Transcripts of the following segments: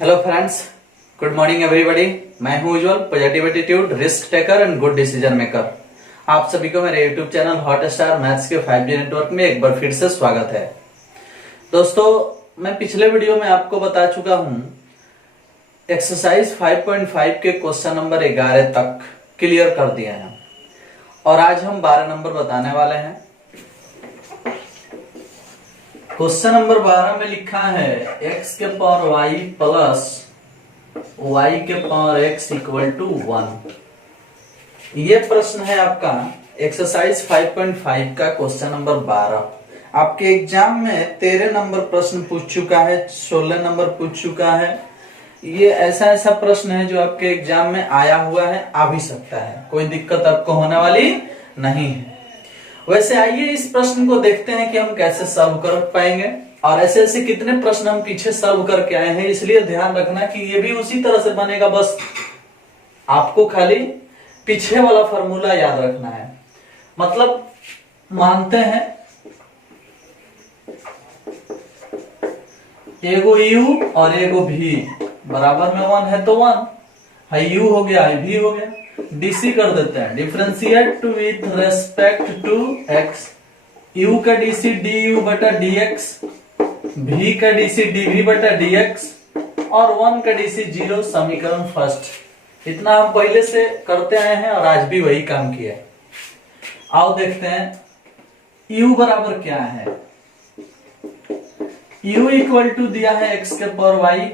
Hello friends, good morning everybody. मैं हूं Ujjwal, positive attitude, risk taker and good decision maker. आप सभी को मेरे यूट्यूब चैनल हॉटस्टार मैथ्स के 5G नेटवर्क में एक बार फिर से स्वागत है। दोस्तों, मैं पिछले वीडियो में आपको बता चुका हूं एक्सरसाइज 5.5 के क्वेश्चन नंबर 11 तक क्लियर कर दिए हैं और आज हम 12 नंबर बताने वाले हैं। क्वेश्चन नंबर 12 में लिखा है x के पावर y प्लस y के पावर x इक्वल टू 1। ये प्रश्न है आपका एक्सरसाइज 5.5 का क्वेश्चन नंबर 12। आपके एग्जाम में 13 नंबर प्रश्न पूछ चुका है, 16 नंबर पूछ चुका है। ये ऐसा प्रश्न है जो आपके एग्जाम में आया हुआ है, आ भी सकता है, कोई दिक्कत आपको होने वाली नहीं है। वैसे आइए इस प्रश्न को देखते हैं कि हम कैसे सॉल्व कर पाएंगे और ऐसे कितने प्रश्न हम पीछे सॉल्व करके आए हैं। इसलिए ध्यान रखना कि ये भी उसी तरह से बनेगा, बस आपको खाली पीछे वाला फॉर्मूला याद रखना है। मतलब मानते हैं एगो u और एगो v बराबर में 1 है तो 1 है, u हो गया है, v हो गया। डीसी कर देते हैं, differentiate with respect to x। u का डीसी du बटा dx, v का डीसी dv बटा dx और 1 का डीसी 0। समीकरण फर्स्ट। इतना हम पहले से करते आए हैं और आज भी वही काम किया है। आओ देखते हैं u बराबर क्या है। u इक्वल टू दिया है x के पावर y,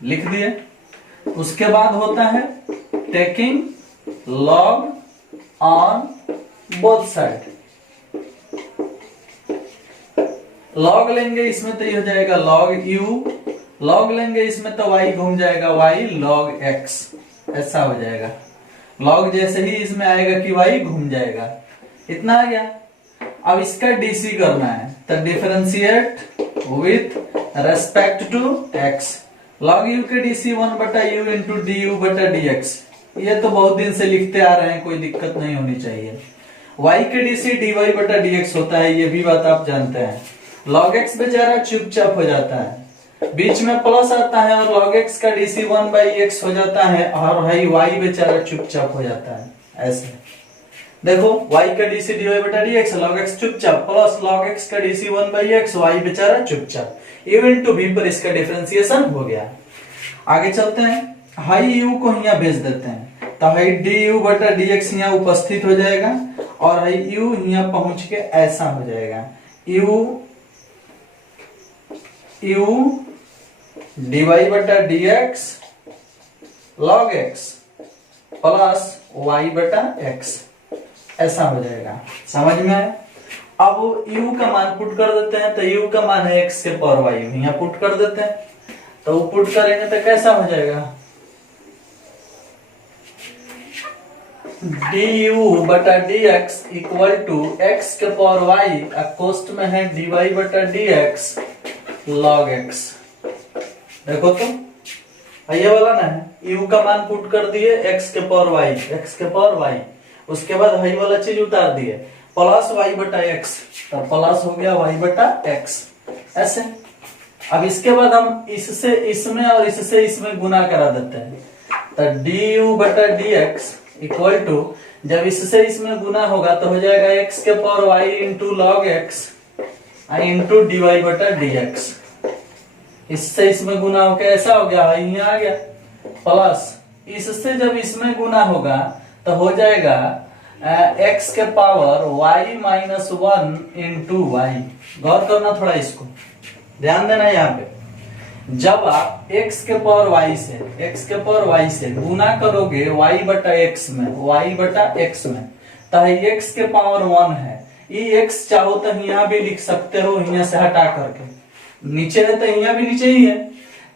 लिख दिए। उसके बाद होता है taking log on both side. Log लेंगे इसमें तो ये हो जाएगा लॉग u, लॉग लेंगे इसमें तो y घूम जाएगा y लॉग x, ऐसा हो जाएगा। लॉग जैसे ही इसमें आएगा कि y घूम जाएगा। इतना आ गया। अब इसका डीसी करना है तो differentiate with respect to x। Log u के डीसी 1 बटा u इंटू डी यू बटा dx। ये तो बहुत दिन से लिखते आ रहे हैं, कोई दिक्कत नहीं होनी चाहिए। y के डीसी dy बटा dx होता है, ये भी बात आप जानते हैं। log x बेचारा चुपचाप हो जाता है, बीच में प्लस आता है और log x का डीसी 1/x हो जाता है और भाई y बेचारा चुपचाप हो जाता है। ऐसे देखो, y का डीसी dy बटा dx, log x चुपचाप, प्लस log x का डीसी 1/x, y बेचारा चुपचाप। u इंटू v पर इसका डिफरेंशिएशन हो गया। आगे चलते हैं, हाई u को यहाँ भेज देते हैं तो हाई du बटा dx यहाँ उपस्थित हो जाएगा और हाई u यहाँ पहुंच के ऐसा हो जाएगा u dy बटा dx log x plus y बटा x, ऐसा हो जाएगा। समझ में आया? अब u का मान पुट कर देते हैं तो u का मान है x के पावर y, यहाँ पुट कर देते हैं तो पुट करेंगे तो कैसा हो जाएगा du बटा dx इक्वल टू x के पावर y, कोष्ट में है dy बटा dx log x। देखो तो ये वाला ना है, u का मान पुट कर दिए x के पावर y, उसके बाद y वाला चीज उतार दिए प्लस y बटा x, तो प्लस हो गया y बटा x। ऐसे अब इसके बाद हम इससे इसमें और इससे इसमें गुना करा देते हैं तो du बटा dx इक्वल टू, जब इससे इसमें गुना होगा तो हो जाएगा x के power y into log x into dy बटा dx। इससे इसमें गुना होकर ऐसा हो गया, यहाँ आ गया प्लस इससे जब इसमें गुना होगा तो हो जाएगा x के power y minus 1 into y। गौर करना थोड़ा, इसको ध्यान देना। यहाँ पे जब आप x के पावर y से गुना करोगे y बटा x में तो x के पावर 1 है। ये x चाहो तो यहाँ भी लिख सकते हो, यहाँ से हटा करके नीचे है तो यहाँ भी नीचे ही है।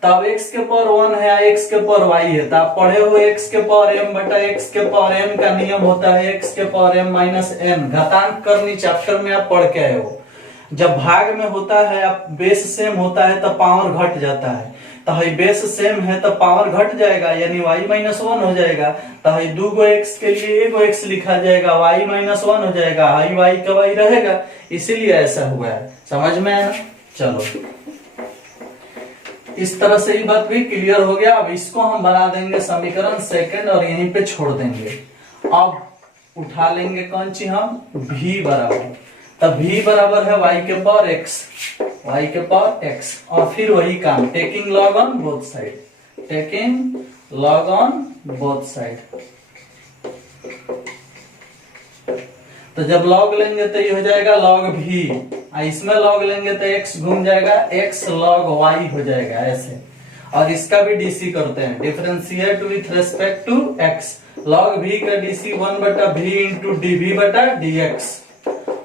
तब x के पावर 1 है, x के पावर y है, तो आप पढ़े हुए x के पावर m बटा x के पावर m का नियम होता है x के पावर m माइनस n। घातांक करनी चैप्टर में आप पढ़ के आए हो। जब भाग में होता है, आप बेस सेम होता है तो पावर घट जाता है, तो है बेस सेम है तो पावर घट जाएगा यानी y माइनस 1 हो जाएगा। तो है 2 x के लिए 1 x लिखा जाएगा, y माइनस 1 हो जाएगा, y का y रहेगा, इसीलिए ऐसा हुआ है। समझ में आया ना? चलो इस तरह से ये बात भी क्लियर हो गया। अब इसको हम बना देंगे समीकरण सेकंड और यहीं पे छोड़ देंगे। अब उठा लेंगे कौन सी हम v बराबर, तब v बराबर है y के पावर x, और फिर वही काम taking log on both side, taking log on both side. तो जब लॉग लेंगे तो ये हो जाएगा लॉग v, इसमें लॉग लेंगे तो x घूम जाएगा, x लॉग y हो जाएगा ऐसे। और इसका भी डीसी करते हैं, differentiate with respect to x। लॉग v का डीसी 1 बटा v इंटू dv बटा dx,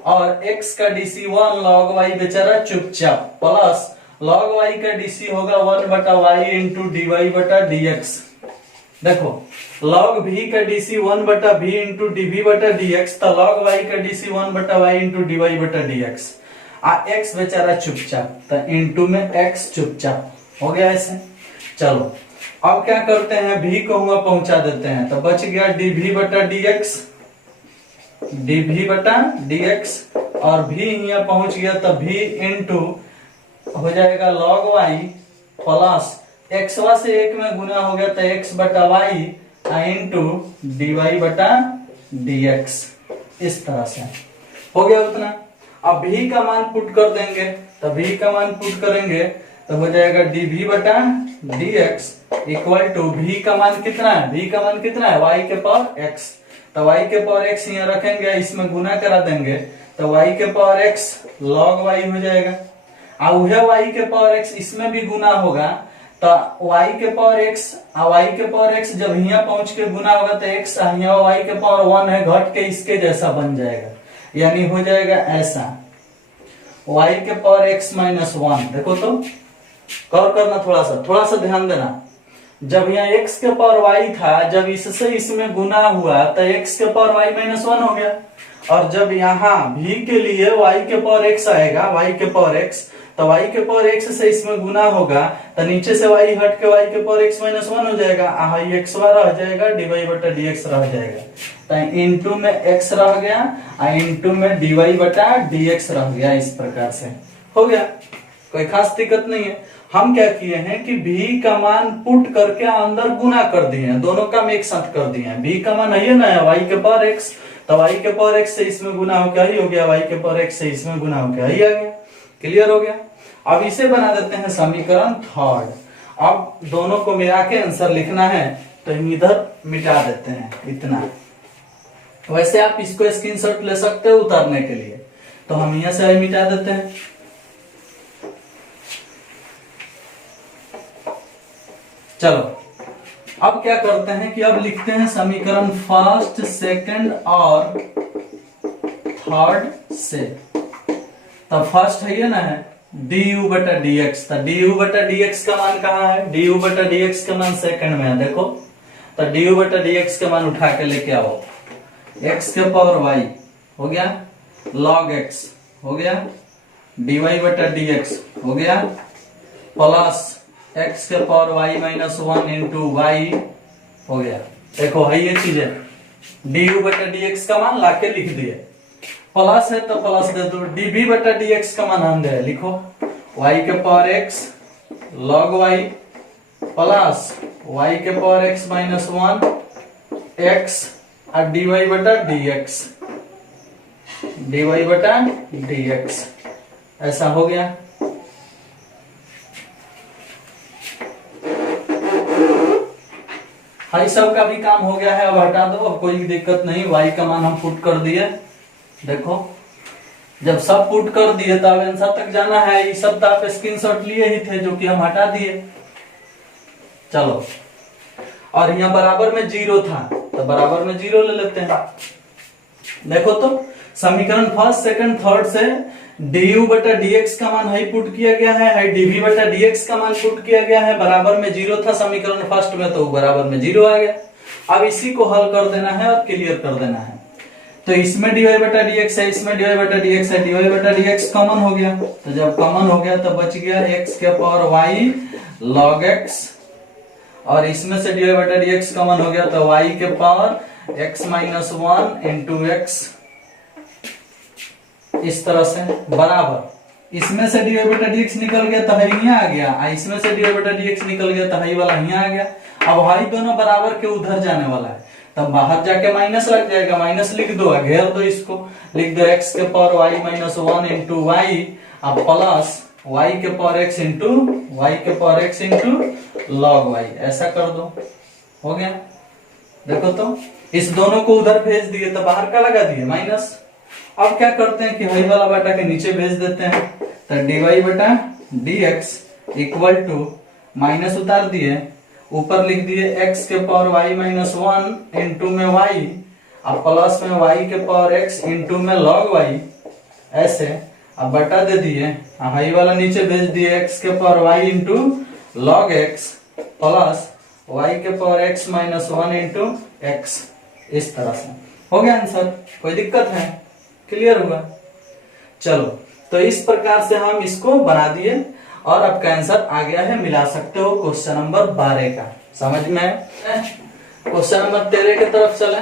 और x का डीसी 1 लॉग y बेचारा चुपचाप, प्लस लॉग y का डीसी होगा 1 बटा y इंटू dy बटा dx। देखो log v का डीसी 1 बटा v इंटू dv बटा dx, तो log y का डीसी 1 बटा y इंटू dy बटा dx। x बेचारा चुपचाप, तो इंटू में x चुपचाप हो गया ऐसे। चलो अब क्या करते हैं, v को हम पहुंचा देते हैं, तो बच गया dv बटा dx, dv बटा dx, और v यहाँ पहुंच गया तो v इंटू हो जाएगा log y प्लस x से 1 में गुना हो गया तो x बटा y इंटू dy बटा dx। इस तरह से हो गया उतना। अब v का मान पुट कर देंगे, तो v का मान पुट करेंगे तो हो जाएगा dv बटा dx इक्वल टू v का मान कितना है, v का मान कितना है y के पावर x, तो y के पावर x यहाँ रखेंगे, इसमें गुना करा देंगे तो y के पावर x log y हो जाएगा। और वह y के पावर x इसमें भी गुना होगा, तो y के पावर x y के पावर x जब यहाँ पहुंच के गुना होगा तो x यहाँ y के पावर 1 है, घट के इसके जैसा बन जाएगा, यानी हो जाएगा ऐसा y के पावर x माइनस 1। देखो तो गौर करना, थोड़ा सा ध्यान देना। जब यहाँ x के पावर y था, जब इससे इसमें गुना हुआ तो x के पावर y माइनस 1 हो गया, और जब यहाँ v के लिए y के पावर x आएगा, y के पावर x, तो y के पावर x से इसमें गुना होगा तो नीचे से y हट के y के पावर x माइनस 1 हो जाएगा, x रह जाएगा, dy बटा dx रह जाएगा, तो इंटू में x रह गया, इंटू में dy बटा dx रह गया। इस प्रकार से हो गया, कोई खास दिक्कत नहीं है। हम क्या किए हैं कि v का मान पुट करके अंदर गुना कर दिए हैं, दोनों काम एक साथ कर दिए हैं। v का मान है ना y के पावर x, तो y के पावर x से इसमें गुना होकर ही हो गया, y के पावर x से इसमें गुना होकर ही आ गया। क्लियर हो गया। अब इसे बना देते हैं समीकरण थर्ड। अब दोनों को मिला के आंसर लिखना है, तो इधर मिटा देते हैं इतना। वैसे आप इसको स्क्रीनशॉट ले सकते हो उतारने के लिए, तो हम यहाँ से मिटा देते हैं। चलो अब क्या करते हैं कि अब लिखते हैं समीकरण फर्स्ट, सेकंड और थर्ड से। तब फर्स्ट है ये ना है du बटा dx, तो du बटा dx का मान कहाँ है, du बटा dx का मान सेकंड में है। देखो तो du बटा dx का मान उठा के लेके आओ, x के पावर y हो गया, log x हो गया, dy बटा dx हो गया, प्लस x के power y minus 1 into y हो गया। देखो है ये चीज है, du बटा dx का मान लाके लिख दिए, प्लस है तो प्लस दे दो, dv बटा dx का मान हम दे लिखो, y के power x log y plus y के पावर x माइनस 1 x और dy बटा dx, dy बटा dx। ऐसा हो गया। भाई सब का भी काम हो गया है, अब हटा दो, अब कोई दिक्कत नहीं। y का मान हम पुट कर दिए। देखो जब सब पुट कर दिए तब आंसर तक जाना है, ये सब तो आप स्क्रीनशॉट लिए ही थे जो कि हम हटा दिए। चलो और यहाँ बराबर में 0 था तो बराबर में 0 ले लेते हैं। देखो तो समीकरण फर्स्ट, सेकंड, थर्ड से du बटा dx का मान है पुट किया गया है, dv बटा dx का मान पुट किया गया है, बराबर में 0 था समीकरण फर्स्ट में, तो बराबर में 0 आ गया। अब इसी को हल कर देना है और क्लियर कर देना है। तो इसमें dy बटा dx है, इसमें dy बटा dx है, dy बटा dx कॉमन हो गया, तो जब कॉमन हो गया तो बच गया x के पावर y log x, और इसमें से dy बटा dx कॉमन हो गया तो y के power x minus 1 into x। इस तरह से बराबर इसमें से dy बटा dx निकल गया तो हाई यहाँ आ गया, इसमें से dy बटा dx निकल गया तो हाई वाला यहाँ आ गया। अब हाई दोनों बराबर के उधर जाने वाला है, तब बाहर जाके माइनस लग जाएगा, माइनस लिख दो, घेर दो इसको, लिख दो x के power y minus 1 into y अब प्लस y के power x into log y, ऐसा कर दो, हो गया। देखो तो इस दोनों को उधर भेज दिए तो बाहर का लगा दिए माइनस। अब क्या करते हैं कि हाई वाला बटा के नीचे भेज देते हैं, तो dy बटा dx इक्वल टू माइनस उतार दिए, ऊपर लिख दिए x के पावर y माइनस 1 इंटू में y अब प्लस में y के पावर x इंटू में log y, ऐसे अब बटा दे दिए, हाई वाला नीचे भेज दिए x के power y into log x plus y के power x minus 1 into x, इस तरह से हो गया आंसर। कोई दिक्कत है? क्लियर हुआ? चलो, तो इस प्रकार से हम इसको बना दिए और आपका आंसर आ गया है, मिला सकते हो क्वेश्चन नंबर 12 का। समझ में? क्वेश्चन नंबर 13 की तरफ चले।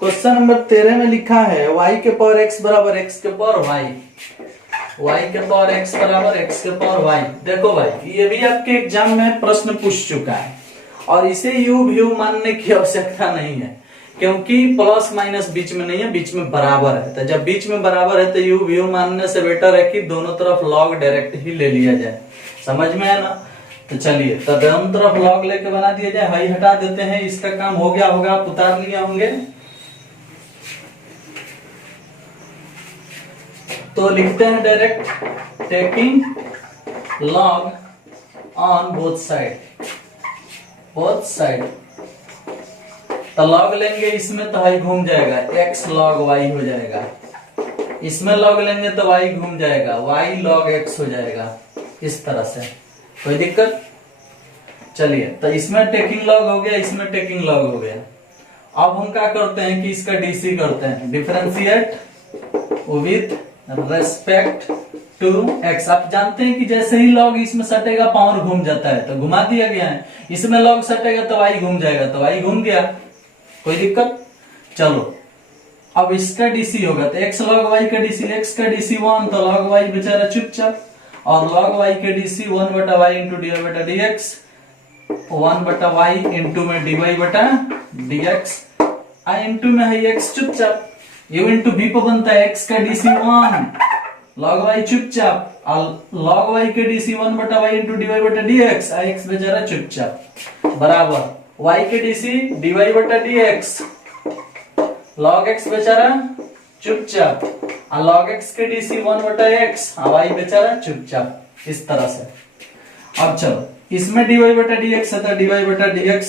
क्वेश्चन नंबर 13 में लिखा है y के पावर x बराबर x के पावर y, y के पावर x बराबर x के पावर y। देखो भाई, ये भी आपके एग्जाम में प्रश्न पूछ चुका है और इसे यू व्यू मानने की आवश्यकता नहीं है, क्योंकि प्लस माइनस बीच में नहीं है, बीच में बराबर है। तो जब बीच में बराबर है तो यू व्यू मानने से बेटर है कि दोनों तरफ लॉग डायरेक्ट ही ले लिया जाए। समझ में है ना? तो चलिए, तो दोनों तरफ लॉग लेके बना दिया जाए, हाई हटा देते हैं, इसका काम हो गया होगा, आप उतार लिए होंगे। तो लिखते हैं direct taking log on both side, तो लॉग लेंगे इसमें तो y घूम जाएगा, x log y हो जाएगा, इसमें लॉग लेंगे तो y घूम जाएगा, y log x हो जाएगा, इस तरह से। कोई दिक्कत? चलिए, तो इसमें टेकिंग लॉग हो गया, इसमें टेकिंग लॉग हो गया। अब हम क्या करते हैं कि इसका डीसी करते हैं, differentiate with respect to x। आप जानते हैं कि जैसे ही लॉग इसमें सटेगा पावर घूम जाता है, तो घुमा दिया गया है, इसमें लॉग सटेगा तो y घूम जाएगा, तो y घूम गया। कोई दिक्कत? चलो, अब इसका डीसी होगा तो x log y का डीसी, x का डीसी 1 तो log y बेचारा चुपचाप, और log y के डीसी 1 बटा y इंटू dy बटा dx, 1 बटा y इंटू में dy बटा dx, i इंटू में है x चुपचाप, u इंटू v पे बनता है x का डीसी 1 log y चुपचाप, और log y के डीसी 1 बटा y इंटू dy बटा dx, i x बेचारा चुपचाप, बराबर y के डीसी dy बटा dx, log x बेचारा चुपचाप, और log x के डीसी 1 बटा x, y बेचारा चुपचाप, इस तरह से। अब चलो, इसमें dy बटा dx है तो dy बटा dx,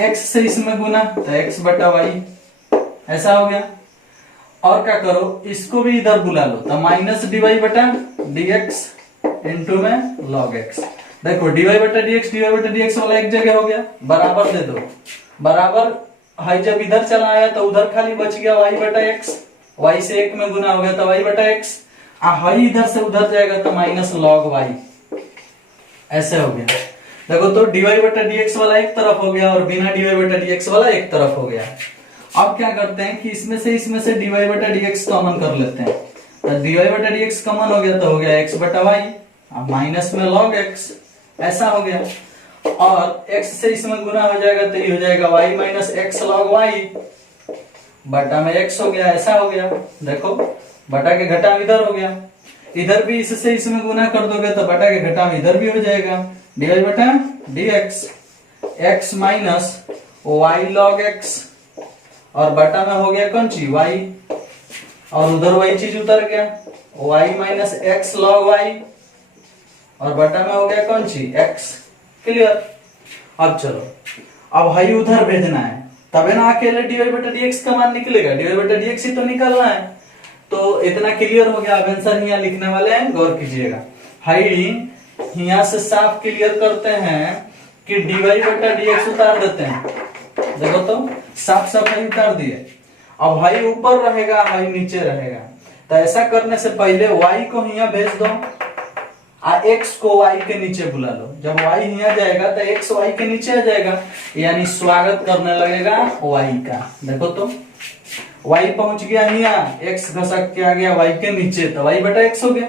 x से इसमें गुना तो x बटा y, ऐसा हो गया। और क्या करो, इसको भी इधर बुला लो, तो माइनस dy बटा dx इंटू में log x। देखो dy बटा dx वाला एक जगह हो गया, बराबर दे दो, बराबर हाई जब इधर चला आया तो उधर खाली बच गया y बटा x, y से एक में गुना हो गया तो y बटा x, हाई इधर से उधर जाएगा तो माइनस log y, ऐसे हो गया। देखो तो dy बटा dx वाला एक तरफ हो गया और बिना dy बटा dx वाला एक तरफ हो गया। अब क्या करते हैं कि इसमें से dy बटा dx कॉमन कर लेते हैं, तो dy बटा dx कॉमन हो गया तो हो गया x बटा y, अब माइनस में log x, ऐसा हो गया। और x से इसमें गुना हो जाएगा तो ये हो जाएगा y minus x log y बटा में x हो गया, ऐसा हो गया। देखो बटा के घटा इधर हो गया, इधर भी इससे इसमें गुना कर दोगे तो बटा के घटा इधर भी हो जाएगा, dy बटा dx, x minus y log x, और बटा में हो गया कौन सी y, और उधर वही चीज उतर गया, y minus x log y, और बटा में हो गया कौन सी x। क्लियर? अब चलो, अब हाई उधर भेजना है, तबे ना अकेले dy बटा dx का मान निकलेगा, dy बटा dx ही तो निकलना है। तो इतना क्लियर हो गया। अब आंसर यहाँ लिखने वाले हैं, गौर कीजिएगा। हाई यहाँ से साफ क्लियर करते हैं कि dy बटा dx उतार देते हैं, देखो तो साफ हाई उतार दिए। अब हाई ऊपर रहेगा, हाई नीचे रहेगा, तो ऐसा करने से पहले y को यहाँ भेज दो, x को y के नीचे बुला लो। जब y यहाँ जाएगा तो x y के नीचे आ जाएगा, यानी स्वागत करने लगेगा y का। देखो तो y पहुंच गया यहाँ, x घसक के आ गया y के नीचे, तो y बटा x हो गया।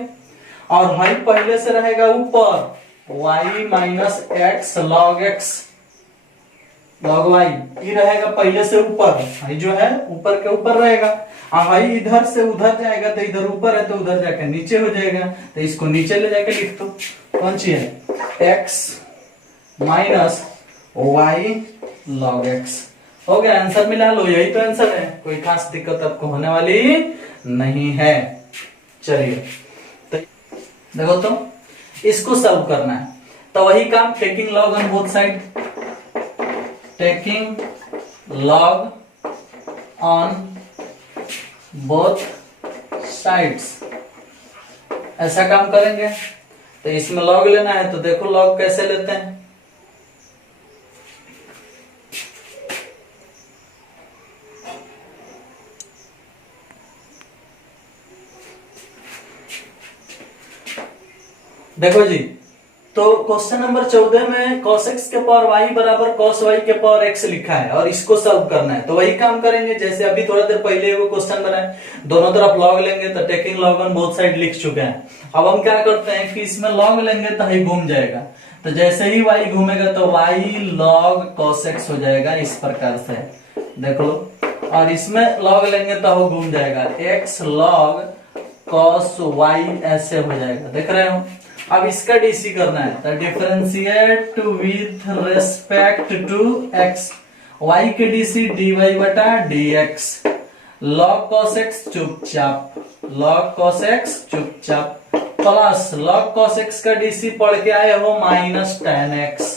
और y पहले से रहेगा ऊपर, y minus x log x log y, ये रहेगा पहले से ऊपर, y जो है ऊपर के ऊपर रहेगा। y इधर से उधर जाएगा तो इधर ऊपर है तो उधर जाकर नीचे हो जाएगा, तो इसको नीचे ले जाके लिख दो। कौन सी है, x minus y log x। हो गया, आंसर मिला लो, यही तो आंसर है, कोई खास दिक्कत आपको होने वाली नहीं है। चलिए तो देखो, तो इसको सॉल्व करना है, तो वही काम, taking log on both side, taking log on both sides, ऐसा काम करेंगे। तो इसमें लॉग लेना है, तो देखो लॉग कैसे लेते हैं। देखो जी, तो क्वेश्चन नंबर 14 में cos x के पावर y बराबर cos y के पावर x लिखा है और इसको सॉल्व करना है। तो वही काम करेंगे जैसे अभी थोड़ा देर पहले वो क्वेश्चन बनाए, दोनों तरफ लॉग लेंगे, तो taking log on both side लिख चुके हैं। अब हम क्या करते हैं कि इसमें लॉग लेंगे तो ही घूम जाएगा, तो जैसे ही y घूमेगा तो y log cos x हो जाएगा, इस प्रकार से देख लो। और इसमें लॉग लेंगे तो वो घूम जाएगा, x log cos y ऐसे हो जाएगा, देख रहे हो। अब इसका डीसी करना है, तो differentiate with respect to x, y के डीसी dy बटा dx, log cos x चुपचाप, log cos x चुपचाप, प्लस log cos x का डीसी पढ़ के आए हो माइनस tan x,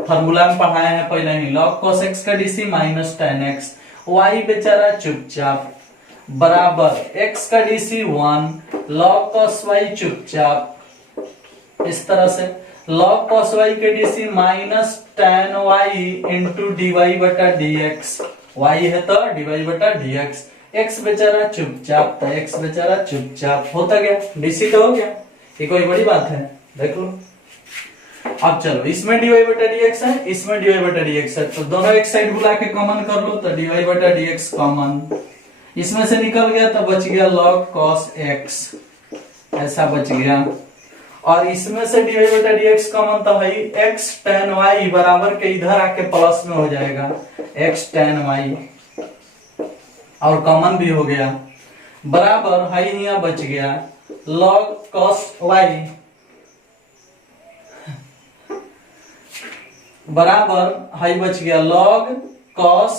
फॉर्मूला में पढ़ाए हैं पहले ही, log cos x का DC minus tan x, y बेचारा चुपचाप, बराबर x का डीसी 1, log cos y चुपचाप, इस तरह से log cos y के DC minus tan y into dy बटा dx, y है तो dy बटा dx, x बेचारा चुपचाप, तो x बेचारा चुपचाप, होता गया, डीसी तो हो गया, ये कोई बड़ी बात है, देख लो। अब चलो, इसमें dy बटा dx है, इसमें dy बटा dx है, तो दोनों एक साइड बुला के कॉमन कर लो, तो dy बटा dx कॉमन, इसमें से निकल गया तो बच गया log cos x, ऐसा बच गया। और इसमें से dy बटा dx कॉमन, तो भाई x tan y बराबर के इधर आके प्लस में हो जाएगा, x tan y, और कॉमन भी हो गया, बराबर हाई यहाँ बच गया log cos y, बराबर हाई बच गया log cos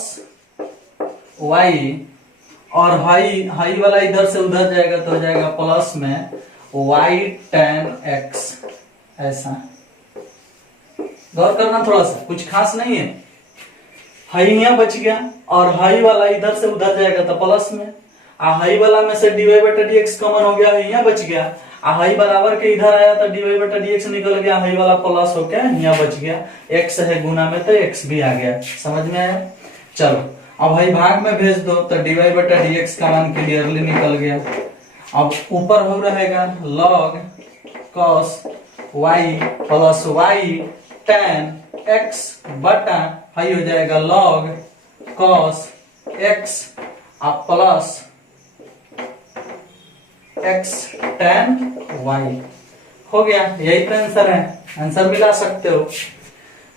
y, और हाई वाला इधर से उधर जाएगा तो हो जाएगा प्लस में y tan x, ऐसा गौर करना थोड़ा सा, कुछ खास नहीं है। हाई यहाँ बच गया और हाई वाला इधर से उधर जाएगा तो प्लस में, हाई वाला में से dy बटा dx कॉमन हो गया, यहाँ बच गया, हाई बराबर के इधर आया तो dy बटा dx निकल गया, हाई वाला प्लस होके यहाँ बच गया, x है गुना में तो x भी आ गया, समझ में आया। चलो अब भाई भाग में भेज दो, तो dy बटा dx का मान क्लियरली निकल गया। अब ऊपर हो रहेगा log cos y plus y tan x बटा हाई हो जाएगा log cos x अब प्लस x tan y, हो गया, यही तो आंसर है, आंसर मिला सकते हो।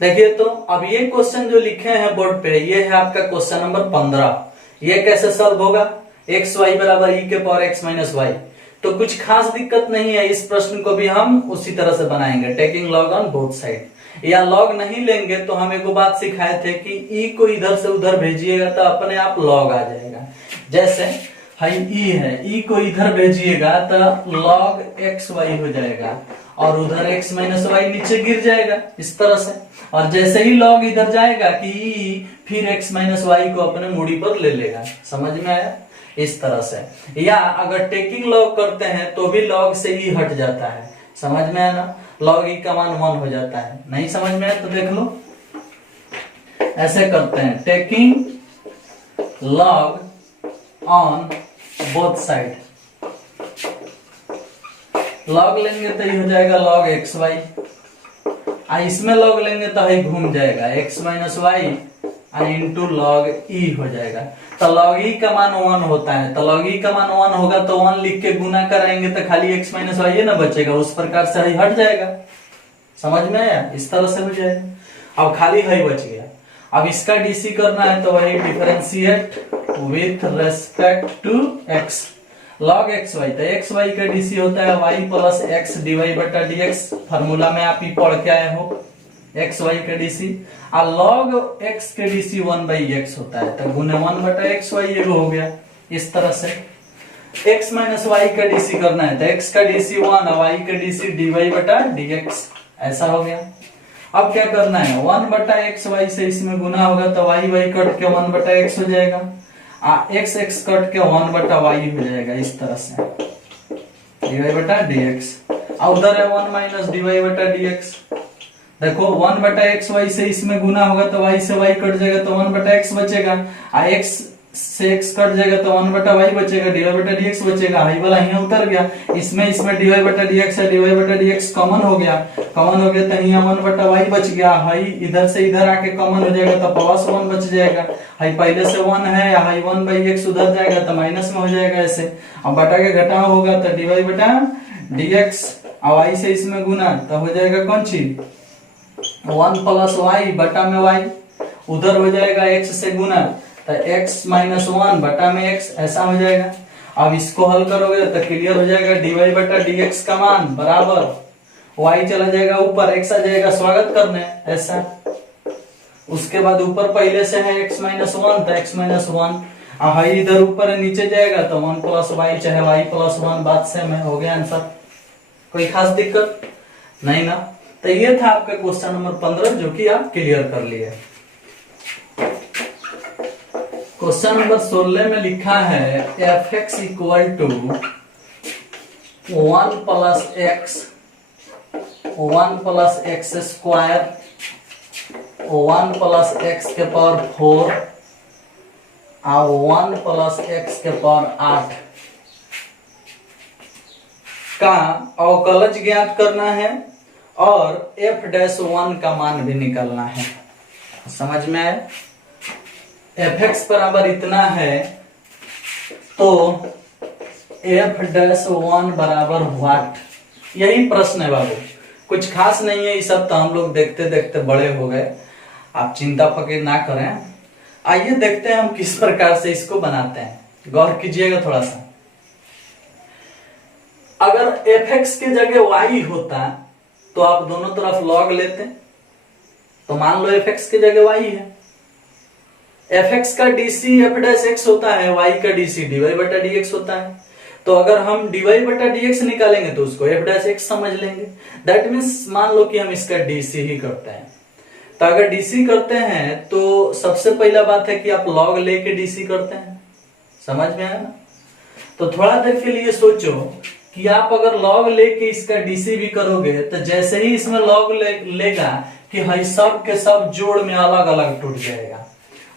देखिए तो अब ये क्वेश्चन जो लिखे हैं बोर्ड पे, ये है आपका क्वेश्चन नंबर 15, ये कैसे सॉल्व होगा, एक्स वाई बराबर ई के पावर एक्स माइनस वाई, तो कुछ खास दिक्कत नहीं है, इस प्रश्न को भी हम उसी तरह से बनाएंगे, taking log on both side. या लॉग नहीं लेंगे तो हम एक बात सिखाए थे कि ई को इधर से उधर भेजिएगा तो अपने आप लॉग आ जाएगा, जैसे हाई ई है, ई को इधर भेजिएगा तो लॉग एक्स वाई हो जाएगा और उधर एक्स माइनस वाई नीचे गिर जाएगा, इस तरह से। और जैसे ही लॉग इधर जाएगा कि ई फिर एक्स माइनस वाई को अपने मूडी पर ले लेगा, समझ में आया, इस तरह से। या अगर टेकिंग लॉग करते हैं तो भी लॉग से ई हट जाता है, समझ में आया ना, लॉग ई का मान 1 हो जाता है। नहीं समझ में आया तो देख लो, ऐसे करते हैं, taking log on both side, log लेंगे तो ये हो जाएगा लॉग एक्स वाई, इसमें लॉग लेंगे तो ही घूम जाएगा, X minus Y into log e हो जाएगा। तो लॉग ई का मान 1 होता है, तो लॉग ई का मान 1 होगा तो 1 लिख के गुना कराएंगे तो खाली x माइनस वाई ना बचेगा, उस प्रकार से हई हट जाएगा। समझ में आया? इस तरह से हो जाएगा। अब खाली हई बच गया। अब इसका डीसी करना है तो वही differentiate with respect to x log x y. तो एक्स वाई का डीसी होता है y प्लस एक्स डीवाई बटा dx। फार्मूला में आप ही पढ़ के आए हो एक्स वाई का डीसी। और log x के डीसी 1/x होता है, तो गुने 1/x वाई ये हो गया। इस तरह से x माइनस वाई का डीसी करना है तो x का डीसी 1 और y का डीसी dy बटा dx, ऐसा हो गया। अब क्या करना है, 1/x वाई से इसमें गुना होगा तो y y कट के 1/x हो जाएगा, x x कट के 1/y हो जाएगा। इस तरह से dy बटा dx। और उधर है 1 माइनस dy बटा dx। देखो 1/x y से इसमें गुना होगा तो y से y कट जाएगा तो 1/x बचेगा, x से x कट जाएगा तो 1/y बचेगा, dy बटा dx बचेगा। हाई वाला यहाँ उतर गया, इसमें dy बटा dx है, dy बटा dx कॉमन हो गया तो यहाँ 1/y बच गया। हाई इधर से इधर आके कॉमन हो जाएगा तो प्लस 1 बच जाएगा। हाई पहले से 1 है, हाई 1/x उधर जाएगा तो माइनस में हो जाएगा ऐसे। अब बटा के घटाव होगा तो dy बटा dx और y से इसमें गुना तो हो जाएगा कौन चीज 1 प्लस वाई बटा में y, उधर हो जाएगा x से गुना तो x माइनस 1 बटा में x, ऐसा हो जाएगा। अब इसको हल करोगे तो क्लियर हो जाएगा dy बटा dx का मान बराबर y चला जाएगा ऊपर, x आ जाएगा स्वागत करने, ऐसा। उसके बाद ऊपर पहले से है x माइनस 1 तो x माइनस 1, हाई इधर ऊपर है नीचे जाएगा तो 1 प्लस वाई चाहे y प्लस 1, बात सेम है। हो गया आंसर। कोई खास दिक्कत नहीं ना? तो ये था आपका क्वेश्चन नंबर 15 जो कि आप क्लियर कर लिए। क्वेश्चन नंबर 16 में लिखा है fx equal to 1 plus x square 1 plus x के पावर 4 और 1 प्लस एक्स के पावर 8 का अवकलज ज्ञात करना है और f-1 का मान भी निकालना है। समझ में आए? fx बराबर इतना है तो f-1 बराबर व्हाट, यही प्रश्न है बाबू। कुछ खास नहीं है, ये सब तो हम लोग देखते देखते बड़े हो गए, आप चिंता फकीर ना करें। आइए देखते हैं हम किस प्रकार से इसको बनाते हैं, गौर कीजिएगा थोड़ा सा। अगर fx की जगह y होता तो आप दोनों तरफ log लेते, तो मान लो fx की जगह y है, fx का dc f' होता है, y का dc dy बटा dx होता है। तो अगर हम dy बटा dx निकालेंगे तो उसको f' समझ लेंगे। दैट मीन्स मान लो कि हम इसका dc ही करते हैं, तो अगर dc करते हैं तो सबसे पहला बात है कि आप log लेके dc करते हैं। समझ में आया ना? तो थोड़ा देर के लिए सोचो कि आप अगर log लेके इसका dc भी करोगे तो जैसे ही इसमें log लेगा कि हई सब के सब जोड़ में अलग अलग टूट जाएगा।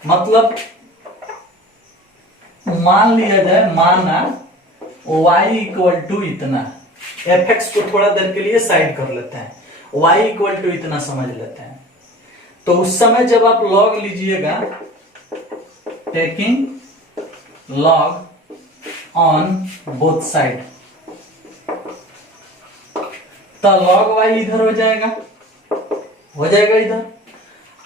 मतलब मान लिया जाए, माना y इक्वल टू इतना, fx को थोड़ा देर के लिए साइड कर लेते हैं, y इक्वल टू इतना समझ लेते हैं। तो उस समय जब आप log लीजिएगा, taking log on both side, तो log y इधर हो जाएगा इधर।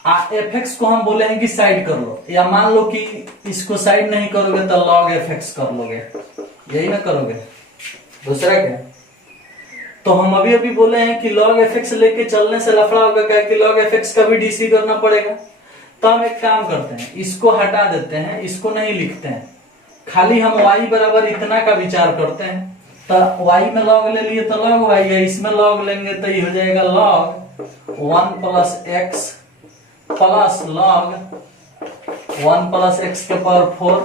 fx को हम बोले हैं कि साइड कर लो, या मान लो कि इसको साइड नहीं करोगे तो log fx कर लोगे, यही ना करोगे, दूसरा क्या? तो हम अभी बोले हैं कि log fx लेके चलने से लफड़ा होगा, क्या कि log fx का भी dc करना पड़ेगा। तो हम एक काम करते हैं, इसको हटा देते हैं, इसको नहीं लिखते हैं, खाली हम y बराबर इतना का विचार करते हैं। तो y में log ले लिए तो log y है, इसमें log लेंगे तो ये हो जाएगा log 1 plus x plus log 1 plus x के power 4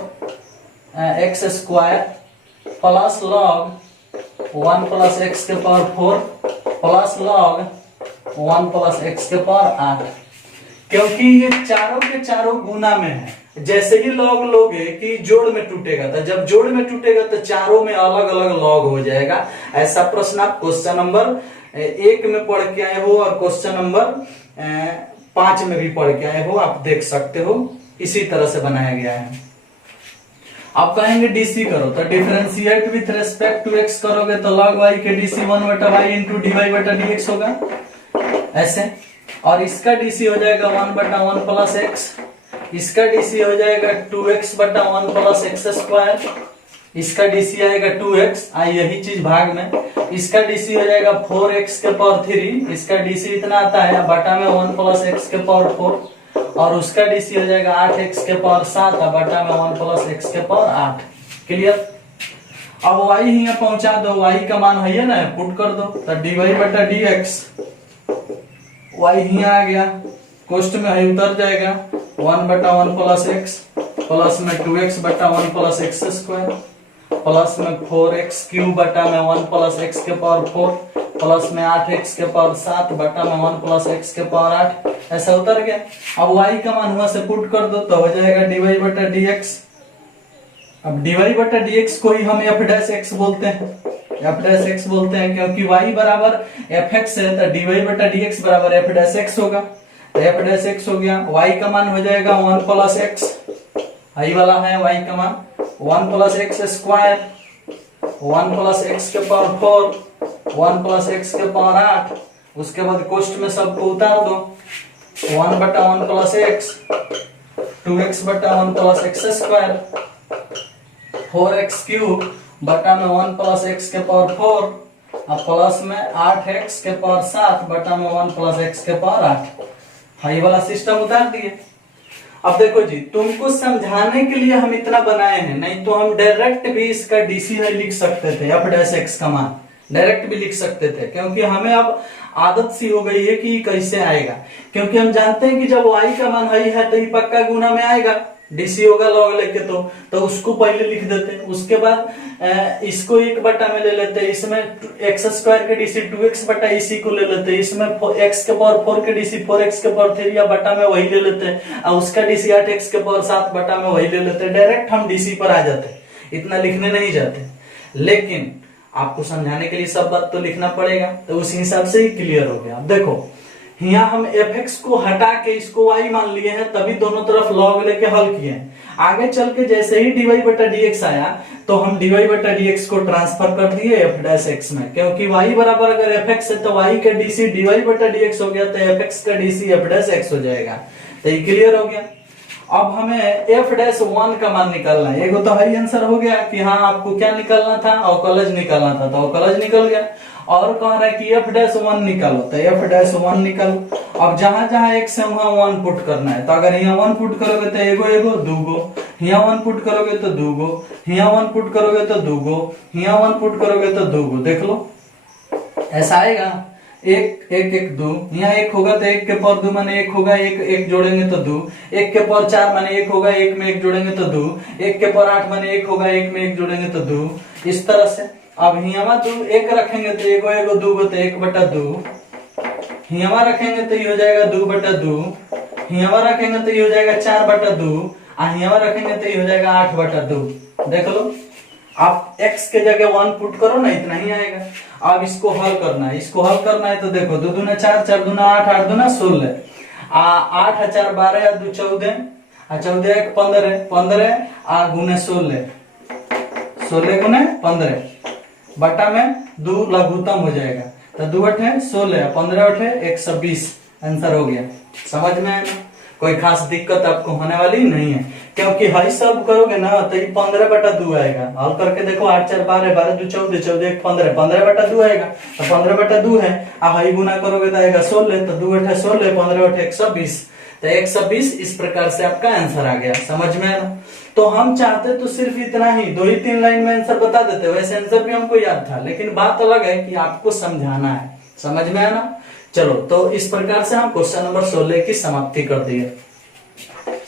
x square plus log 1 plus x के power 4 plus log 1 plus x के पावर 8। क्योंकि ये चारों के चारों गुना में है, जैसे ही log लोगे कि जोड़ में टूटेगा, तो जब जोड़ में टूटेगा तो चारों में अलग अलग log हो जाएगा। ऐसा प्रश्न आप क्वेश्चन नंबर 1 में पढ़ के आए हो और क्वेश्चन नंबर 5 में भी पढ़ के आए हो, आप देख सकते हो। इसी तरह से बनाया गया है। आप कहेंगे डीसी करो, तो differentiate with respect to x करोगे तो log y के डीसी 1/y इंटू dy बटा dx होगा ऐसे, और इसका डीसी हो जाएगा 1/1 प्लस एक्स, इसका डीसी हो जाएगा 2x बटा 1 प्लस एक्स स्क्वायर, इसका डीसी आएगा 2x, यही चीज भाग में, इसका डीसी हो जाएगा 4x के पावर 3, इसका डीसी इतना आता है बटा में 1 प्लस एक्स के पावर 4, और उसका डीसी हो जाएगा 8x के पावर 7 बटा में 1 प्लस एक्स के पावर 8। क्लियर। अब y यहाँ पहुंचा दो, y का मान है ना, पुट कर दो, तो dy बटा dx, y यहाँ आ गया, कोष्ट में है उतर जाएगा 1/1 प्लस एक्स प्लस में 2x बटा 1 प्लस एक्स स्क्वायर प्लस में 4x क्यूब बटा में 1 प्लस एक्स के पावर 4 प्लस में 8x के पावर 7 बटा में 1 प्लस एक्स के पावर 8, ऐसा उतर गया। अब y का मान हुआ से पुट कर दो, तो हो जाएगा dy बटा dx। अब dy बटा dx को ही हम f डैश x बोलते हैं, f डैश x बोलते हैं क्योंकि y बराबर fx है, तो dy बटा dx बराबर f डैश x होगा, तो f डैश x हो गया। y का मान हो जाएगा 1 प्लस एक्स, आई वाला है y का मान 1 plus x square, 1 plus x के पावर 4, 1 प्लस एक्स के पावर 8, उसके बाद कोष्ट में सबको उतार दो, 1/1 प्लस एक्स, 2x बटा 1 plus x square, 4x cube बटा में 1 प्लस एक्स के पावर 4 और प्लस में 8x के पावर 7 बटा में 1 प्लस एक्स के पावर 8, हाई वाला सिस्टम उतार दिए। अब देखो जी, तुमको समझाने के लिए हम इतना बनाए हैं, नहीं तो हम डायरेक्ट भी इसका डीसी नहीं लिख सकते थे, f डैश x का मान डायरेक्ट भी लिख सकते थे, क्योंकि हमें अब आदत सी हो गई है कि कैसे आएगा, क्योंकि हम जानते हैं कि जब y का मान हाई है तो ये पक्का गुना में आएगा, डीसी होगा लॉग लेके, तो उसको पहले लिख देते हैं, उसके बाद इसको 1 बटा में ले लेते हैं, इसमें एक्स स्क्वायर के डीसी 2x बटा इसी को ले लेते हैं, इसमें x के पावर 4 के डीसी 4x के पावर 3 या बटा में वही ले लेते हैं, और उसका डीसी 8x के पावर 7 बटा में वही ले लेते हैं, डायरेक्ट हम डीसी पर आ जाते हैं, इतना लिखने नहीं जाते। लेकिन आपको समझाने के लिए सब बात तो लिखना पड़ेगा, तो उस हिसाब से ही क्लियर हो गया। अब देखो यहाँ हम fx को हटा के इसको y मान लिए हैं, तभी दोनों तरफ log लेके हल किए हैं। आगे चल के जैसे ही dy बटा dx आया तो हम dy बटा dx को ट्रांसफर कर दिए f डैश x में, क्योंकि y बराबर अगर fx है तो y का डीसी dy बटा dx हो गया, तो fx का डीसी f डैश x हो जाएगा, तो ये क्लियर हो गया। अब हमें f डैश 1 का मान निकालना है, एगो तो हाई आंसर हो गया कि हाँ आपको क्या निकालना था, अवकलज निकालना था, तो अवकलज निकल गया। और कह रहा है कि f डैश 1 निकालो, तो f डैश 1 निकालो। अब जहां जहां x है वहां 1 पुट करना है, तो अगर यहाँ 1 पुट करोगे तो एगो एगो दूगो, यहाँ 1 पुट करोगे तो दूगो, यहाँ 1 पुट करोगे तो दूगो, यहाँ 1 पुट करोगे तो दूगो, देख लो ऐसा आएगा, 1 1 1 2, यहाँ 1 होगा तो 1 के पावर 2 माने 1 होगा, 1 1 जोड़ेंगे तो 2, 1 के पावर 4 माने 1 होगा, 1 में 1 जोड़ेंगे तो 2, 1 के पावर 8 माने 1 होगा, 1 में 1 जोड़ेंगे तो 2, इस तरह से। अब हियामा 2 1 रखेंगे तो एगो एगो दूगो, तो 1 बटा 2, हियामा रखेंगे तो ये हो जाएगा 2 बटा 2, हियामा रखेंगे तो ये हो जाएगा 4 बटा 2, और हियामा रखेंगे तो ये हो जाएगा 8 बटा 2। देख लो, आप x के जगह 1 पुट करो ना, इतना ही आएगा। अब इसको हल करना है, इसको हल करना है तो देखो 2 दूना 4, 4 दूना 8, 8 दूना 16, 8 और 4 12 और 2 14, और 14 1 15, 15 और गुने 16, 16 गुने 15 बटा में 2 लघुत्तम हो जाएगा, तो 2 8 16, 15 8 120, आंसर हो गया। समझ में आया ना? कोई खास दिक्कत आपको होने वाली नहीं है, क्योंकि हाई सब करोगे ना तो ये 15 बटा 2 आएगा। हल करके देखो 8 4 12, 12 2 14, 14 1 15, 15 बटा 2 आएगा, तो 15 बटा 2 है, और हाई गुना करोगे तो आएगा 16, तो 2 8 16, 15 8 120, तो 120 इस प्रकार से आपका आंसर आ गया। समझ में आया? तो हम चाहते तो सिर्फ इतना ही 2 ही 3 लाइन में आंसर बता देते, वैसे आंसर भी हमको याद था, लेकिन बात अलग है कि आपको समझाना है। समझ में आया ना? चलो, तो इस प्रकार से हम क्वेश्चन नंबर 16 की समाप्ति कर दिए।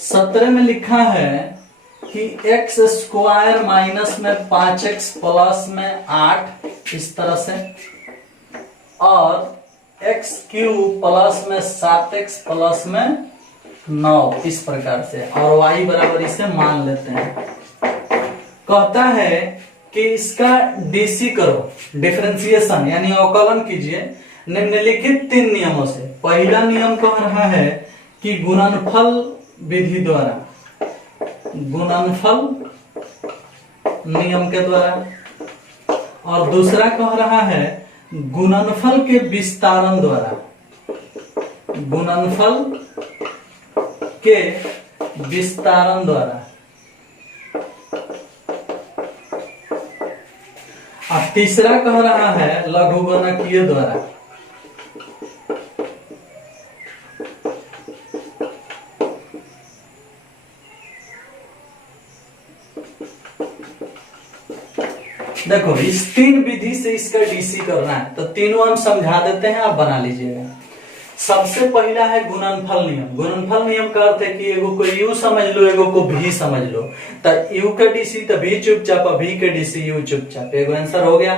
17 में लिखा है कि x स्क्वायर माइनस में 5x प्लस में 8 इस तरह से, और x क्यूब प्लस में 7x प्लस में 9 इस प्रकार से, और y बराबर इसे मान लेते हैं। कहता है कि इसका डीसी करो, डिफरेंशिएशन यानी अवकलन कीजिए निम्नलिखित 3 नियमों से। पहला नियम कह रहा है कि गुणनफल विधि द्वारा, गुणनफल नियम के द्वारा, और दूसरा कह रहा है गुणनफल के विस्तारण द्वारा, गुणनफल के विस्तारण द्वारा। और तीसरा कह रहा है लघुगणकीय द्वारा। देखो इस तीन विधि से इसका डीसी करना है, तो तीनों हम समझा देते हैं, आप बना लीजिएगा। सबसे पहला है गुणनफल नियम। गुणनफल नियम का अर्थ है कि एगो को यू समझ लो, एगो को भी समझ लो। तो यू का डीसी तो भी चुपचाप, भी के डीसी यू चुपचाप, एगो आंसर हो गया।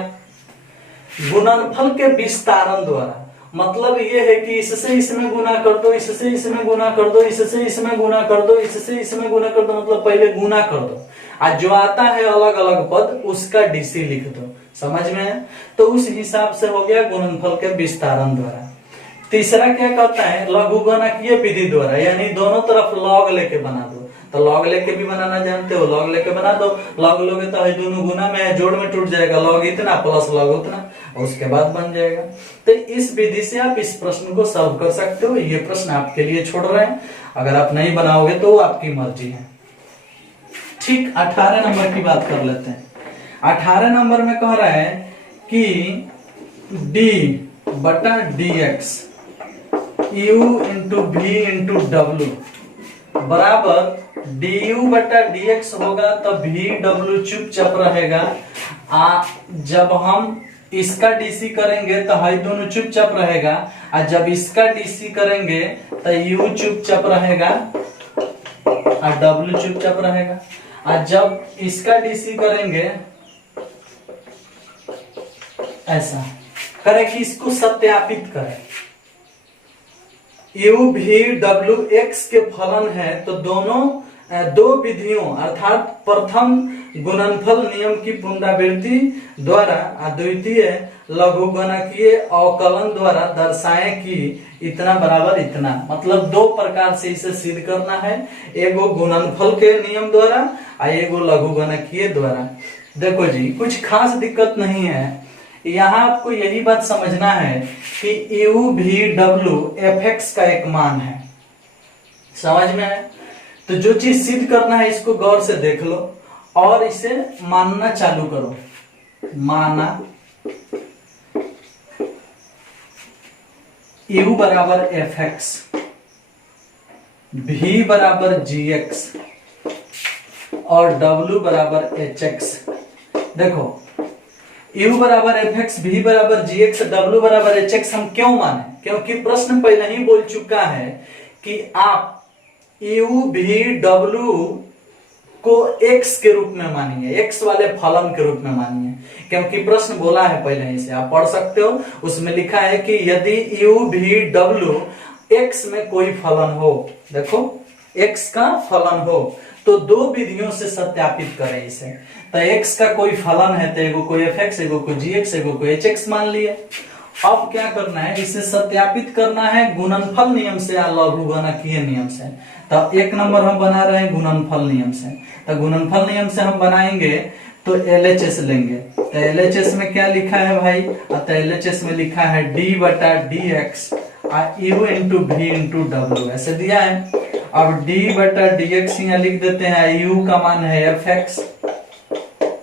गुणनफल के विस्तारण द्वारा मतलब ये है कि इससे इसमें गुना कर दो, इससे इसमें गुना कर दो, इससे इसमें गुना कर दो, इससे इसमें गुना कर दो, मतलब पहले गुना कर दो, आज जो आता है अलग अलग पद उसका डीसी लिख दो। समझ में है? तो उस हिसाब से हो गया गुणनफल के विस्तारण द्वारा। तीसरा क्या कहता है लघुगणकीय विधि द्वारा, यानी दोनों तरफ लॉग लेके बना दो। तो लॉग लेके भी बनाना जानते हो, लॉग लेके बना दो। लॉग लोगे तो दोनों गुना में जोड़ में टूट जाएगा, लॉग इतना प्लस लॉग उतना, और उसके बाद बन जाएगा। तो इस विधि से आप इस प्रश्न को सॉल्व कर सकते हो। ये प्रश्न आपके लिए छोड़ रहे हैं, अगर आप नहीं बनाओगे तो आपकी मर्जी है। ठीक 18 नंबर की बात कर लेते हैं। 18 नंबर में कह रहा है कि d बटा dx u इंटू भी इंटू डब्ल्यू बराबर du बटा dx होगा, तब भी डब्ल्यू चुपचाप रहेगा। जब हम इसका डीसी करेंगे तो हाई दोनों चुपचाप रहेगा, और जब इसका डीसी करेंगे तो u चुपचाप रहेगा और w चुपचाप रहेगा। और जब इसका डीसी करेंगे ऐसा करें कि इसको सत्यापित करें, यू भी डब्ल्यू एक्स के फलन है, तो दोनों दो विधियों अर्थात प्रथम गुणनफल नियम की पुनरावृत्ति द्वारा और द्वितीय लघुगणकीय अवकलन द्वारा दर्शाएं कि इतना बराबर इतना। मतलब दो प्रकार से इसे सिद्ध करना है, एगो गुणनफल के नियम द्वारा और एगो लघुगणकीय द्वारा। देखो जी कुछ खास दिक्कत नहीं है, यहाँ आपको यही बात समझना है कि यू भी डब्ल्यू एफ एक्स का एक मान है। समझ में है? तो जो चीज सिद्ध करना है इसको गौर से देख लो और इसे मानना चालू करो। माना यू बराबर एफ एक्स, भी बराबर जी एक्स और डब्ल्यू बराबर एच एक्स। देखो u बराबर एफ एक्स, भी बराबर जी एक्स, डब्ल्यू बराबर एच एक्स हम क्यों माने? क्योंकि प्रश्न पहले ही बोल चुका है कि आप u भी डब्ल्यू को x के रूप में मानिए, x वाले फलन के रूप में मानिए, क्योंकि प्रश्न बोला है पहले ही से, आप पढ़ सकते हो। उसमें लिखा है कि यदि u भी डब्ल्यू x में कोई फलन हो, देखो x का फलन हो, तो दो विधियों से सत्यापित करें इसे। तो x का कोई फलन है तो एगो को एफ एक्स, एगो को जी एक्स, एगो को एच एक्स मान लिए। अब क्या करना है, इसे सत्यापित करना है गुणनफल नियम से या लघुगणकीय नियम से। तो एक नंबर हम बना रहे हैं गुणनफल नियम से। तो गुणनफल नियम से हम बनाएंगे तो LHS लेंगे। तो LHS में क्या लिखा है भाई? तो LHS में लिखा है d बटा डी एक्स u इंटू भी इंटू डब्ल्यू, ऐसे दिया है। अब d बटा डी एक्स यहाँ लिख देते हैं, u का मान है एफ एक्स,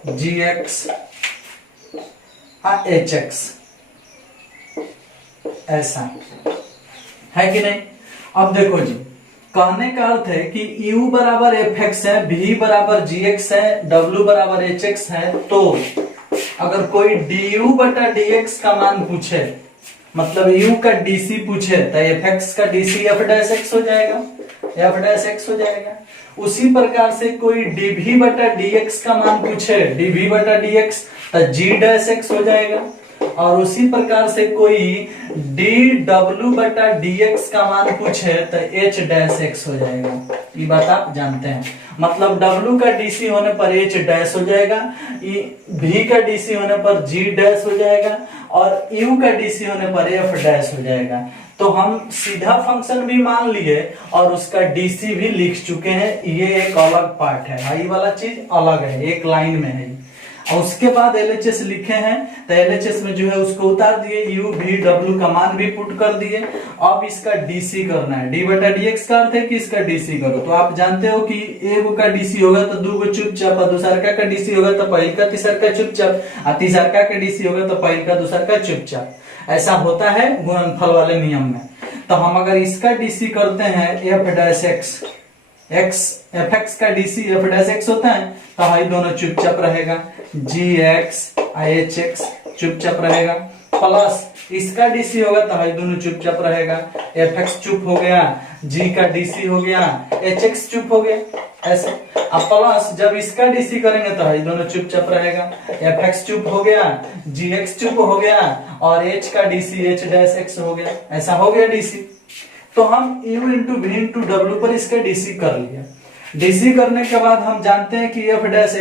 जी एक्स एच एक्स, ऐसा है कि नहीं? अब देखो जी कहने का अर्थ है कि u बराबर एफ एक्स है, भी बराबर जी एक्स है, w बराबर एच एक्स है। तो अगर कोई du बटा डी एक्स का मान पूछे, मतलब u का डीसी पूछे, तो एफ एक्स का डीसी एफ डैश एक्स हो जाएगा, एफ डैश एक्स हो जाएगा। उसी प्रकार से कोई dv बटा dx का मान पूछे, dv बटा dx, तो g डैश x हो जाएगा। और उसी प्रकार से कोई dw बटा dx का मान पूछे तो h डैश x हो जाएगा। ये बात आप जानते हैं। मतलब w का dc होने पर h डैश हो जाएगा, v का dc होने पर g डैश हो जाएगा और u का dc होने पर f डैश हो जाएगा। तो हम सीधा फंक्शन भी मान लिए और उसका डीसी भी लिख चुके हैं, ये एक अलग पार्ट है, हाई वाला चीज अलग है, एक लाइन में है। और उसके बाद एलएचएस लिखे हैं, तो एलएचएस में जो है उसको उतार दिए, यू भी डब्ल्यू का मान भी पुट कर दिए। अब इसका डीसी करना है, डी बटा डी एक्स का अर्थ है कि इसका डीसी करो। तो आप जानते हो कि एगो का डीसी होगा तो दूगो चुपचाप, और दूसरका का डीसी होगा तो पहिल का तीसर का चुपचाप, और तीसरका का डीसी होगा तो पहिल का दूसर का चुपचाप। ऐसा होता है गुणनफल वाले नियम में। तो हम अगर इसका डीसी करते हैं F dash x, F x का डीसी एफ डैश एक्स होता है, तो भाई दोनों चुपचाप रहेगा, जी एक्स एच एक्स चुपचाप रहेगा, प्लस इसका डीसी होगा तो भाई दोनों चुपचाप रहेगा, एफ एक्स चुप हो गया, जी का डीसी हो गया, एच एक्स चुप हो गया, ऐसे। अब प्लस जब इसका डीसी करेंगे तो भाई दोनों चुपचाप रहेगा, एफ एक्स चुप हो गया, जी एक्स चुप हो गया, और एच का डीसी एच डैश एक्स हो गया, ऐसा हो गया डीसी। तो हम u इंटू वी इंटू डब्ल्यू पर इसका डीसी कर लिया। डीसी करने के बाद हम जानते हैं कि एफ डैश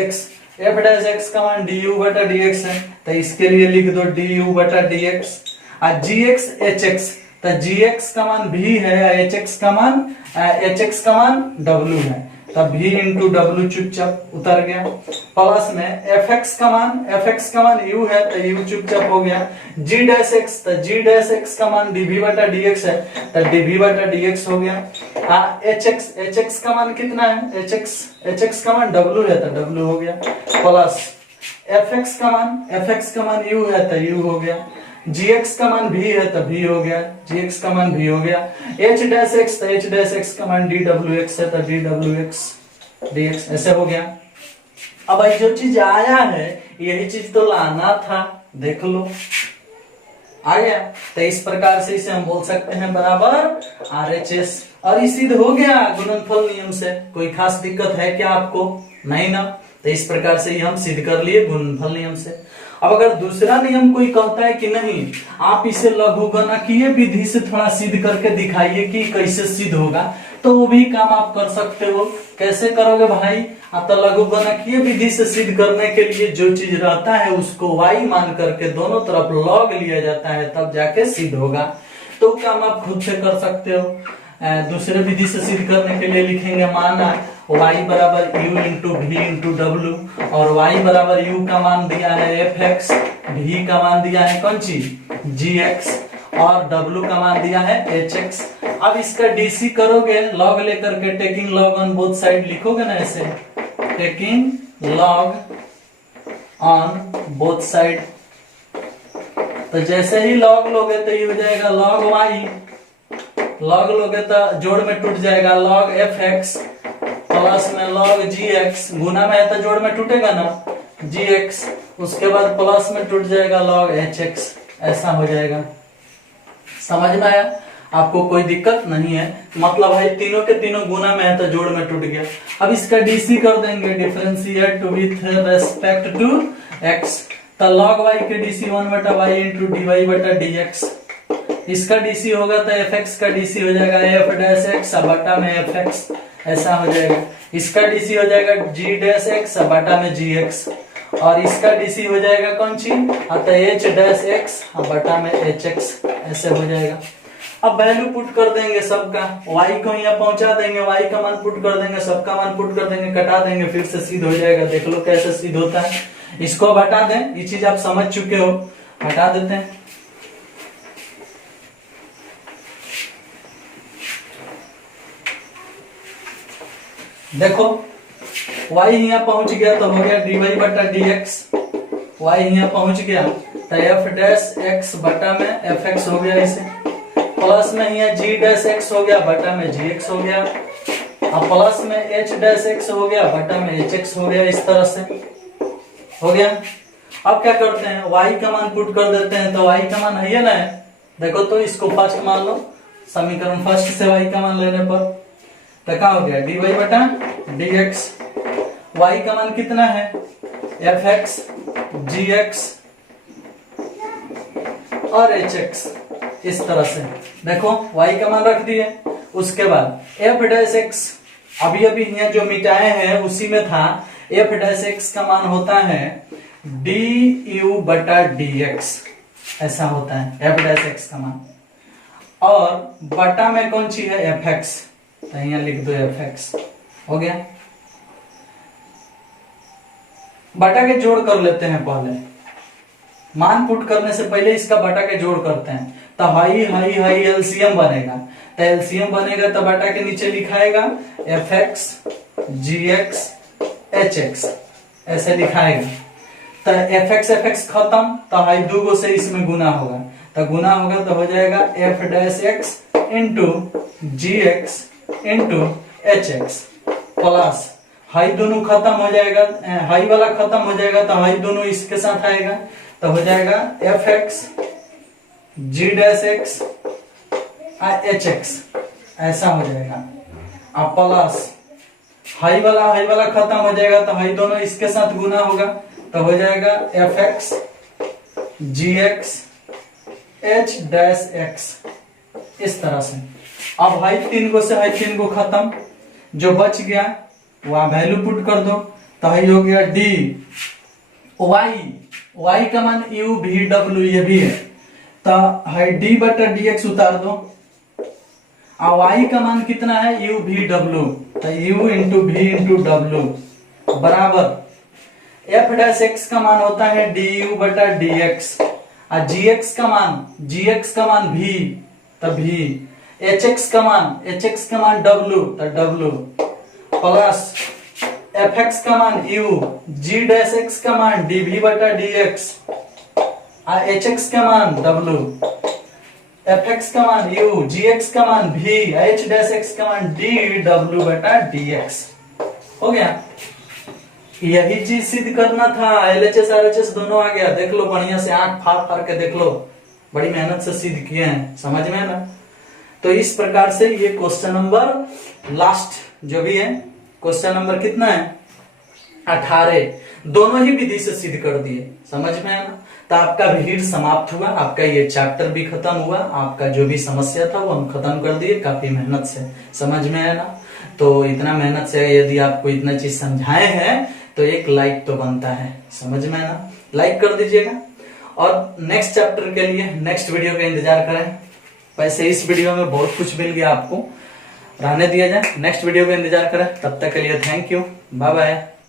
एक्स का मान डी यू बटा डी एक्स है, तो इसके लिए लिख दो डी यू बटा डी एक्स। और जी एक्स एच एक्स, तो जी एक्स का मान भी है, एच एक्स का मान डब्ल्यू है, तब भी इंटू डब्ल्यू चुपचाप उतर गया। प्लस में एफ एक्स का मान यू है, तो यू चुपचाप हो गया, जी डैश एक्स, तो जी डैश एक्स का मान डीवी बटा डी एक्स है, तो डीवी बटा डी एक्स हो गया। एच एक्स का मान कितना है, एच एक्स का मान डब्ल्यू है, तो डब्ल्यू हो गया, प्लस एफ एक्स का मान यू है, तो यू हो गया, जी एक्स का मान भी है, तो भी हो गया, जी एक्स का मान भी हो गया, एच डैश एक्स, तो एच डैश एक्स का मान डी डब्ल्यू एक्स है, तो D W x D x, ऐसे हो गया। अब भाई जो चीज आया है यही चीज तो लाना था, देख लो आ गया। तो इस प्रकार से इसे हम बोल सकते हैं बराबर आरएचएस, और ये सिद्ध हो गया गुणनफल नियम से। कोई खास दिक्कत है क्या आपको? नहीं ना। तो इस प्रकार से ही हम सिद्ध कर लिए गुणनफल नियम से। अब अगर दूसरा नियम कोई कहता है कि नहीं आप इसे लघुगणकीय विधि से थोड़ा सिद्ध करके दिखाइए कि कैसे सिद्ध होगा, तो वो भी काम आप कर सकते हो। कैसे करोगे भाई? तो लघुगणकीय विधि से सिद्ध करने के लिए जो चीज रहता है उसको y मान करके दोनों तरफ log लिया जाता है, तब जाके सिद्ध होगा। तो काम आप खुद से कर सकते हो। दूसरे विधि से सिद्ध करने के लिए लिखेंगे माना y बराबर u इंटू वी इंटू डब्ल्यू, और y बराबर u का मान दिया है एफ एक्स, v का मान दिया है कौन चीज जी एक्स, और w का मान दिया है एच एक्स। अब इसका डीसी करोगे लॉग लेकर के, taking log on both side लिखोगे ना ऐसे, taking log on both side. तो जैसे ही लॉग लोगे तो ये हो जाएगा लॉग वाई, लॉग लोगे तो जोड़ में टूट जाएगा लॉग एफ एक्स, प्लस में लॉग जी एक्स, गुना में है तो जोड़ में टूटेगा ना जी एक्स, उसके बाद प्लस में टूट जाएगा लॉग एच एक्स, ऐसा हो जाएगा। समझ में आया? आपको कोई दिक्कत नहीं है। मतलब भाई तीनों के तीनों गुना में है तो जोड़ में टूट गया। अब इसका डीसी कर देंगे, differentiate with respect to x. तो लॉग वाई के डीसी 1 बटा वाई इंटू डी वाई बटा डी एक्स। इसका डीसी होगा तो एफ एक्स का डीसी हो जाएगा एफ डैश एक्स बटा में एफ एक्स, ऐसा हो जाएगा। इसका डीसी हो जाएगा जी डैश एक्स बटा में जी एक्स, और इसका डीसी हो जाएगा कौन सी तो एच डैश एक्स बटा में एच एक्स, ऐसे हो जाएगा। अब वैल्यू पुट कर देंगे सबका, y को यहाँ पहुंचा देंगे, y का मान पुट कर देंगे, सबका मान पुट कर देंगे, कटा देंगे, फिर से सिद्ध हो जाएगा। देख लो कैसे सिद्ध होता है। इसको अब हटा दें, ये चीज आप समझ चुके हो, हटा देते हैं। देखो y यहाँ पहुंच गया तो हो गया dy बटा dx, y यहाँ पहुंच गया तो f डैश x बटा में एफ एक्स हो गया इसे, प्लस में यहाँ जी डैश एक्स हो गया बटा में जी एक्स हो गया, और प्लस में एच डैश एक्स हो गया बटा में एच एक्स हो गया। इस तरह से हो गया। अब क्या करते हैं, y का मान पुट कर देते हैं। तो y का मान है ना, देखो तो इसको फर्स्ट मान लो, समीकरण फर्स्ट से y का मान लेने पर तो क्या हो गया dy बटा dx। y का मान कितना है एफ एक्स, जी एक्स और एच एक्स। इस तरह से देखो y का मान रख दिए। उसके बाद f डैश एक्स, अभी अभी यहाँ जो मिटाए हैं उसी में था, f डैश एक्स का मान होता है डी यू बटा डी एक्स, ऐसा होता है f डैश एक्स का मान। और बटा में कौन सी है एफ एक्स, तो यहाँ लिख दो एफ एक्स। हो गया। बटा के जोड़ कर लेते हैं पहले, मान पुट करने से पहले इसका बटा के जोड़ करते हैं। तो हाई हाई हाई एलसीएम बनेगा, तो एलसीएम बनेगा तो बटा के नीचे लिखाएगा एफ एक्स जी एक्स एच एक्स, ऐसे लिखाएगा। तो एफ एक्स खत्म, तो हाई दो गो से इसमें गुना होगा, तो गुना होगा तो हो जाएगा F dash X into G X into H X plus हाई दोनों खत्म हो जाएगा, हाई वाला खत्म हो जाएगा तो हाई दोनों इसके साथ आएगा, तो हो जाएगा एफ एक्स जी डैश एक्स एच एक्स, ऐसा हो जाएगा। अब प्लस हाई वाला खत्म हो जाएगा तो हाई दोनों इसके साथ गुना होगा, तो हो जाएगा एफ एक्स जी एक्स एच डैश एक्स, इस तरह से। अब हाई तीन गो से हाई तीन गो खत्म, जो बच गया वह वैल्यू पुट कर दो, तो हाई हो गया डी वाई का मान यू भी डब्ल्यू ये भी है, तो हाई डी बटा डी एक्स उतार दो। और वाई का मान कितना है यू भी डब्ल्यू, तो यू इंटू भी इंटू डब्ल्यू बराबर एफ डैश एक्स का मान होता है डी यू बटा डी एक्स, और जी एक्स का मान भी, तो भी एच एक्स का मान डब्ल्यू, तो डब्ल्यू प्लस एफ एक्स का मान यू, जी डैश एक्स का मान डी भी बटा डी एक्स, एच एक्स का मान डब्ल्यू, एफ एक्स का मान यू, जी एक्स का मान भी, एच डैश एक्स का मान डी डब्ल्यू बटा डी एक्स। हो गया। यही चीज सिद्ध करना था, एलएचएस आरएचएस दोनों आ गया। देख लो बढ़िया से, आंख फाड़ फाड़ के देख लो, बड़ी मेहनत से सिद्ध किए हैं, समझ में है ना। तो इस प्रकार से ये क्वेश्चन नंबर लास्ट जो भी है, क्वेश्चन नंबर कितना है 18, दोनों ही विधि से सिद्ध कर दिए, समझ में है ना। तो आपका भीड़ समाप्त हुआ, आपका ये चैप्टर भी खत्म हुआ, आपका जो भी समस्या था वो हम खत्म कर दिए काफी मेहनत से, समझ में है ना। तो इतना मेहनत से यदि आपको इतना चीज समझाए हैं तो एक लाइक तो बनता है, समझ में है ना, लाइक कर दीजिएगा। और नेक्स्ट चैप्टर के लिए नेक्स्ट वीडियो का इंतजार करें। वैसे इस वीडियो में बहुत कुछ मिल गया आपको, रहने दिया जाए, नेक्स्ट वीडियो का इंतजार करें। तब तक के लिए थैंक यू, बाय बाय।